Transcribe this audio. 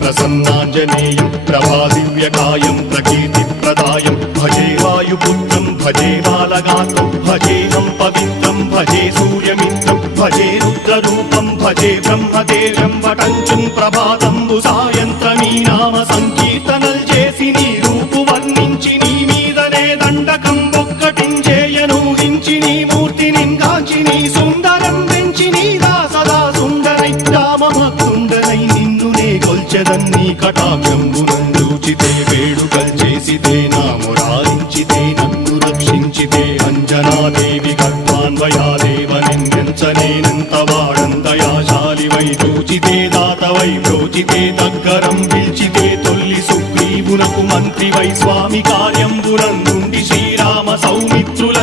ప్రసన్నాంజనేయం ప్రభాదివ్యకాయం ప్రకీర్తిప్రదాయం భజే వాయుపుత్రం భజే బాలగాత్రం భజేహం పవిత్రం భజే సూర్యమిత్రం భజే రుద్రరూపం భజే బ్రహ్మదేవం వటంచుం ప్రభాతంబు సాయంత్రమీ నామ సంకీర్తనల్ చేసి నీ రూపు వర్ణించి నీ మీదనే దండకం ఒక్కటించేయనూహించి నీ మూర్తిని గాంచి నీ సుందరం పెంచి నీదా సదా సుందరై రామభక్తుండనై నిన్నునే కొల్చెదన్నీ కటాక్షంబునందూచితే వేడుకల్ చేసితే నా మురారించితే నన్ను రక్షించితే అంజనాదేవి గర్భాన్వయాదేవ నిందించనేనంత వాడందయాశాలివై చూచితే దాతవై బ్రోచితే దగ్గరం పిలిచితే తొల్లి సుగ్రీవునకు మంత్రివై స్వామి కార్యంబునందుండి శ్రీరామ సౌమిత్రుల